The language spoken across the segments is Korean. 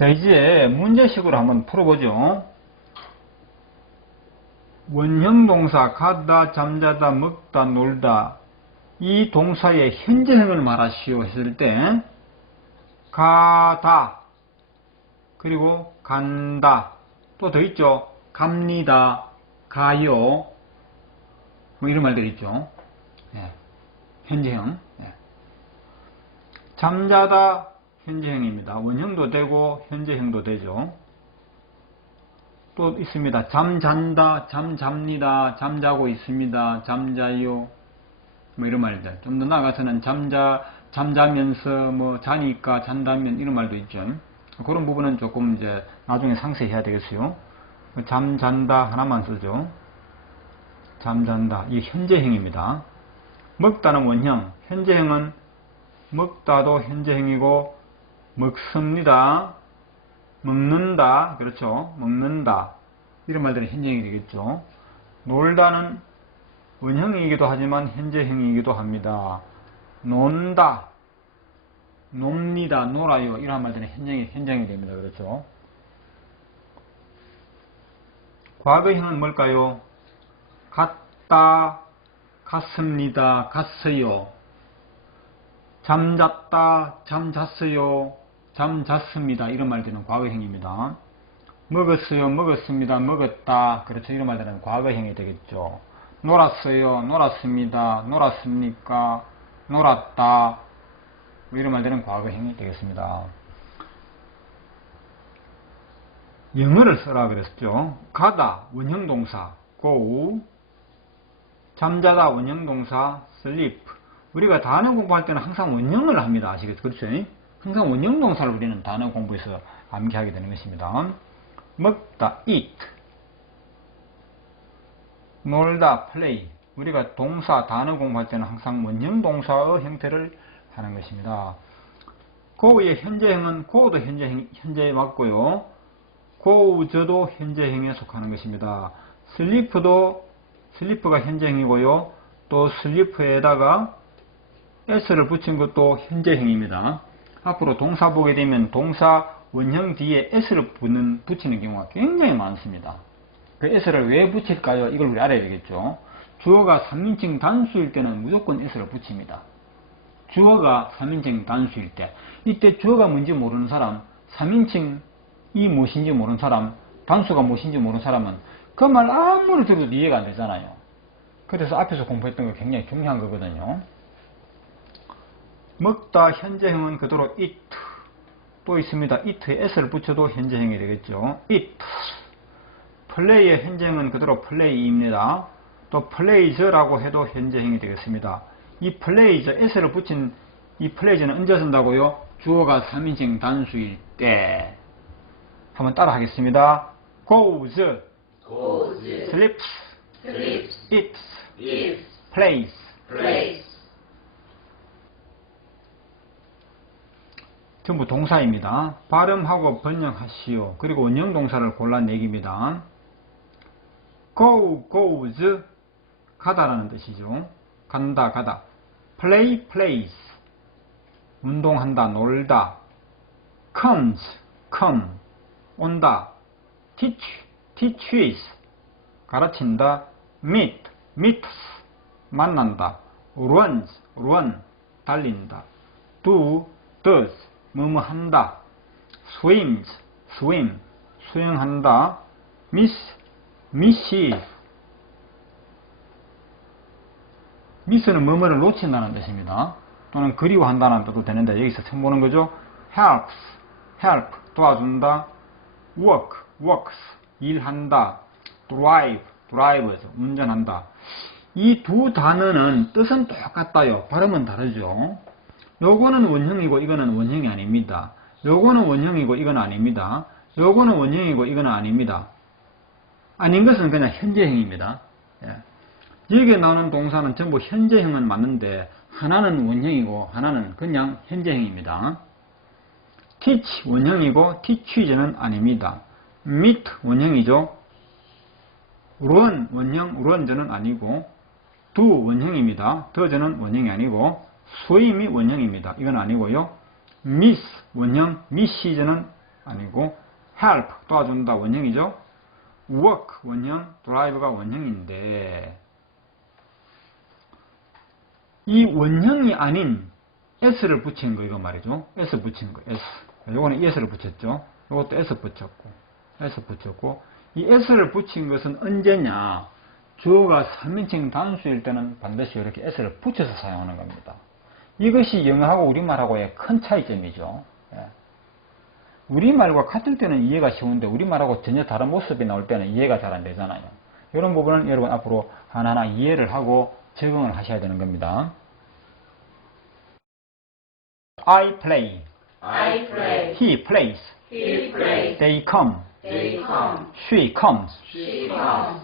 자, 이제 문제식으로 한번 풀어보죠. 원형 동사 가다, 잠자다, 먹다, 놀다 이 동사의 현재형을 말하시오 했을 때 가다 그리고 간다 또 더 있죠. 갑니다, 가요 뭐 이런 말들 있죠. 예. 현재형. 예. 잠자다 현재형입니다. 원형도 되고 현재형도 되죠. 또 있습니다. 잠잔다, 잠잡니다, 잠자고 있습니다, 잠자요. 뭐 이런 말들. 좀 더 나아가서는 잠자, 잠자면서 뭐 자니까 잔다면 이런 말도 있죠. 그런 부분은 조금 이제 나중에 상세히 해야 되겠어요. 잠잔다 하나만 쓰죠. 잠잔다. 이 현재형입니다. 먹다는 원형, 현재형은 먹다도 현재형이고 먹습니다. 먹는다. 그렇죠. 먹는다. 이런 말들은 현재형이 되겠죠. 놀다는 원형이기도 하지만 현재형이기도 합니다. 논다. 놉니다. 놀아요. 이런 말들은 현장이, 현장이 됩니다. 그렇죠. 과거형은 뭘까요? 갔다, 갔습니다, 갔어요. 잠잤다, 잠잤어요, 잠잤습니다. 이런 말들은 과거형입니다. 먹었어요, 먹었습니다, 먹었다. 그렇죠. 이런 말들은 과거형이 되겠죠. 놀았어요, 놀았습니다, 놀았습니까, 놀았다. 뭐 이런 말들은 과거형이 되겠습니다. 영어를 써라 그랬죠. 가다 원형동사 go 잠자다 원형동사 sleep 우리가 단어 공부할 때는 항상 원형을 합니다. 아시겠죠? 그렇죠? 항상 원형 동사를 우리는 단어 공부에서 암기하게 되는 것입니다. 먹다 eat 놀다 play 우리가 동사 단어 공부할 때는 항상 원형 동사의 형태를 하는 것입니다. go의 현재형은 go도 현재, 현재에 맞고요. goes도 현재형에 속하는 것입니다. sleep도 슬리프가 현재형이고요. 또 슬리프에다가 s를 붙인 것도 현재형입니다. 앞으로 동사 보게 되면 동사 원형 뒤에 s를 붙는, 붙이는 경우가 굉장히 많습니다. 그 s를 왜 붙일까요? 이걸 우리 알아야 되겠죠. 주어가 3인칭 단수일 때는 무조건 s를 붙입니다. 주어가 3인칭 단수일 때 이때 주어가 뭔지 모르는 사람 3인칭이 무엇인지 모르는 사람 단수가 무엇인지 모르는 사람은 그 말 아무리 들어도 이해가 안 되잖아요. 그래서 앞에서 공부했던 거 굉장히 중요한 거거든요. 먹다 현재형은 그대로 eat 또 있습니다. eat에 s를 붙여도 현재형이 되겠죠. eat play의 현재형은 그대로 play입니다. 또 plays라고 해도 현재형이 되겠습니다. 이 plays, s를 붙인 이 plays는 언제 쓴다고요? 주어가 3인칭 단수일 때 한번 따라 하겠습니다. goes, goes, sleeps, sleeps, eats, eats, plays. plays. 전부 동사입니다. 발음하고 번역하시오. 그리고 원형 동사를 골라내기입니다. go, goes, 가다라는 뜻이죠. 간다, 가다. play, plays. 운동한다, 놀다. comes, come. 온다. teach, teaches. 가르친다. meet, meets. 만난다. runs, run. 달린다. do, does. 뭐뭐 한다. swims, swim. 수영한다. miss, misses. miss는 뭐뭐를 놓친다는 뜻입니다. 또는 그리워한다는 뜻도 되는데 여기서 처음 보는 거죠. helps, help, 도와준다. work, works, 일한다. drive, drives, 운전한다. 이 두 단어는 뜻은 똑같다요. 발음은 다르죠. 요거는 원형이고 이거는 원형이 아닙니다. 요거는 원형이고 이건 아닙니다. 요거는 원형이고 이건 아닙니다. 아닌 것은 그냥 현재형입니다. 예. 여기에 나오는 동사는 전부 현재형은 맞는데 하나는 원형이고 하나는 그냥 현재형입니다. teach 원형이고 teaches는 아닙니다. meet 원형이죠. run 원형 run는 아니고 do 원형입니다. does는 원형이 아니고 swim이 원형입니다. 이건 아니고요. miss 원형 misses는 아니고 help 도와준다 원형이죠. work 원형, drive가 원형인데 이 원형이 아닌 s를 붙인 거 이거 말이죠. s 붙인 거 s. 요거는 s를 붙였죠. 요것도 s 붙였고 s 붙였고 이 s를 붙인 것은 언제냐? 주어가 3인칭 단수일 때는 반드시 이렇게 s를 붙여서 사용하는 겁니다. 이것이 영어하고 우리말하고의 큰 차이점이죠. 예. 우리말과 같을 때는 이해가 쉬운데 우리말하고 전혀 다른 모습이 나올 때는 이해가 잘 안 되잖아요. 이런 부분은 여러분 앞으로 하나하나 이해를 하고 적응을 하셔야 되는 겁니다. I play, I play. he plays, He plays. they come, They come. she comes. She comes.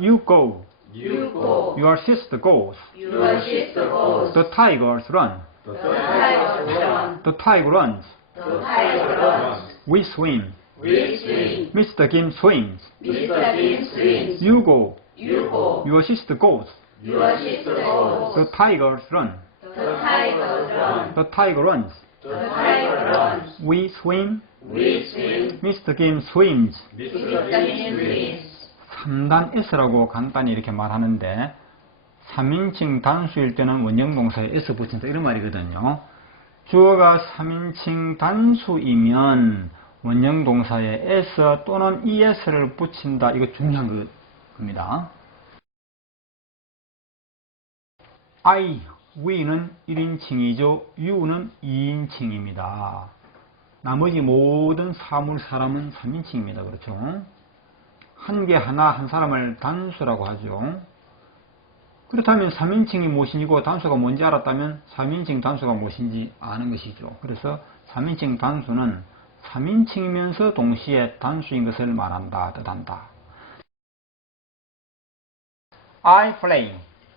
You go, You go. your sister goes, Your sister goes. the tigers run, The tiger runs. the tiger runs, The tiger runs. we swim, We swim. Mr. Kim swims, Mr. Bean swims. you go, You go. your sister goes, Your sister goes. the tigers run, The tiger runs. the tiger runs, The tiger runs. we swim, We swim. Mr. Kim swims. Mr. Bean swims. 3단 S라고 간단히 이렇게 말하는데 3인칭 단수일 때는 원형 동사에 S 붙인다 이런 말이거든요. 주어가 3인칭 단수이면 원형 동사에 S 또는 ES를 붙인다. 이거 중요한 거- 겁니다. I, we는 1인칭이죠. you는 2인칭입니다. 나머지 모든 사물, 사람은 3인칭입니다. 그렇죠? 한 개 하나 한 사람을 단수라고 하죠. 그렇다면 3인칭이 무엇이고 단수가 뭔지 알았다면 3인칭 단수가 무엇인지 아는 것이죠. 그래서 3인칭 단수는 3인칭이면서 동시에 단수인 것을 말한다, 뜻한다. I play,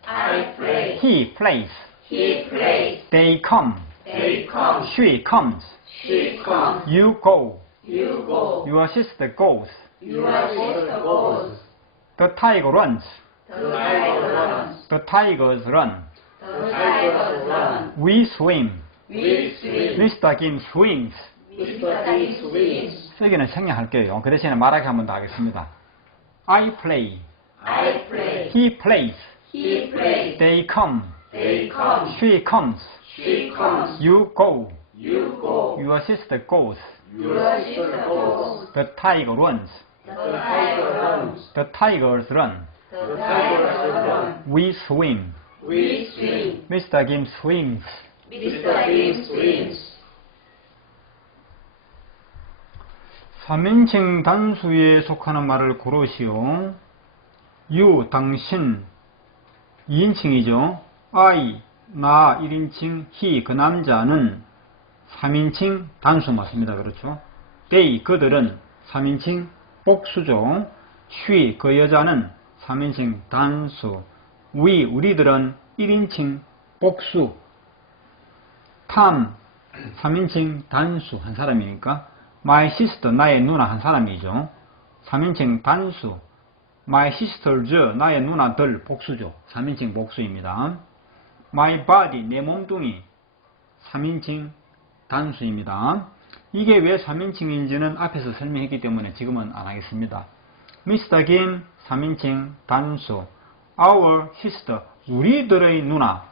I play. he plays, He plays. they come, They come. she comes, She comes. you go, You go. your sister goes, Your sister goes. the tiger runs, The tiger runs. the tigers run, The tiger runs. we swim, We swim. Mr. Kim swims. Mr. Bean swims. 여기는 생략할게요. 그 대신에 말하기 한 번 더 하겠습니다. I play, I play. he plays, He plays. they come, They come. she comes, She comes. you go, You go. your sister goes, Your sister goes. the tiger runs, The tigers run, The tiger runs. we swim, We swim. Mr. Kim swims. Mr. Bean swims. 3인칭 단수에 속하는 말을 고르시오. you, 당신, 2인칭이죠. I, 나, 1인칭, he, 그 남자는 3인칭 단수 맞습니다. 그렇죠. they, 그들은 3인칭 복수죠. she, 그 여자는 3인칭 단수. we, 우리들은 1인칭 복수. Tom, 3인칭 단수, 한 사람이니까. My sister, 나의 누나 한 사람이죠. 3인칭 단수. My sisters, 나의 누나들 복수죠. 3인칭 복수입니다. My body, 내 몸뚱이 3인칭 단수입니다. 이게 왜 3인칭인지는 앞에서 설명했기 때문에 지금은 안 하겠습니다. Mr. Kim 3인칭 단수. Our sister, 우리들의 누나.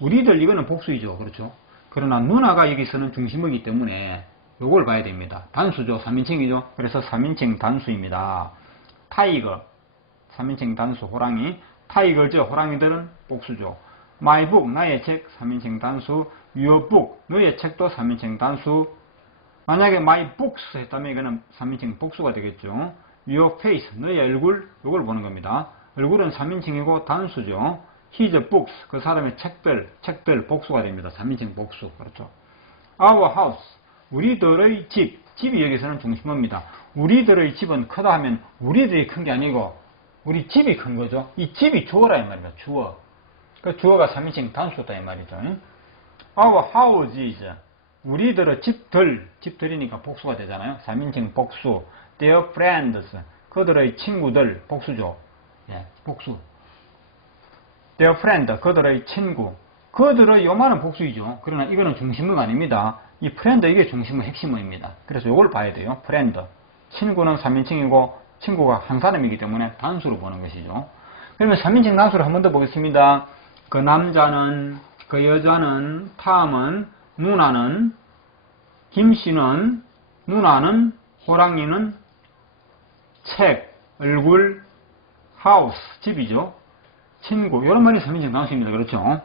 우리들 이거는 복수이죠. 그렇죠? 그러나 누나가 여기서는 중심이기 때문에 요걸 봐야 됩니다. 단수죠. 3인칭이죠. 그래서 3인칭 단수입니다. 타이거 3인칭 단수 호랑이 타이거죠. 호랑이들은 복수죠. Book 나의 책 3인칭 단수 book 너의 책도 3인칭 단수 만약에 my books 했다면 이거는 3인칭 복수가 되겠죠. Your face 너의 얼굴 요걸 보는 겁니다. 얼굴은 3인칭이고 단수죠. His books 그 사람의 책들 책들 복수가 됩니다. 3인칭 복수 그렇죠. Our house 우리들의 집 집이 여기서는 중심입니다. 우리들의 집은 크다 하면 우리들이 큰 게 아니고 우리 집이 큰 거죠. 이 집이 주어라 이 말입니다. 주어. 그 주어가 3인칭 단수다 이 말이죠. Our houses 우리들의 집들 집들이니까 복수가 되잖아요. 3인칭 복수. Their friends 그들의 친구들 복수죠. 예, 복수. Their friend 그들의 친구. 그들의 요만한 복수이죠. 그러나 이거는 중심어가 아닙니다. 이 프렌드 이게 중심어 핵심어입니다. 그래서 이걸 봐야 돼요. 프렌드. 친구는 3인칭이고 친구가 한 사람이기 때문에 단수로 보는 것이죠. 그러면 3인칭 단수를 한 번 더 보겠습니다. 그 남자는, 그 여자는, 탐은, 누나는, 김씨는, 누나는, 호랑이는, 책, 얼굴, 하우스, 집이죠. 친구, 이런 말이 3인칭 단수입니다. 그렇죠?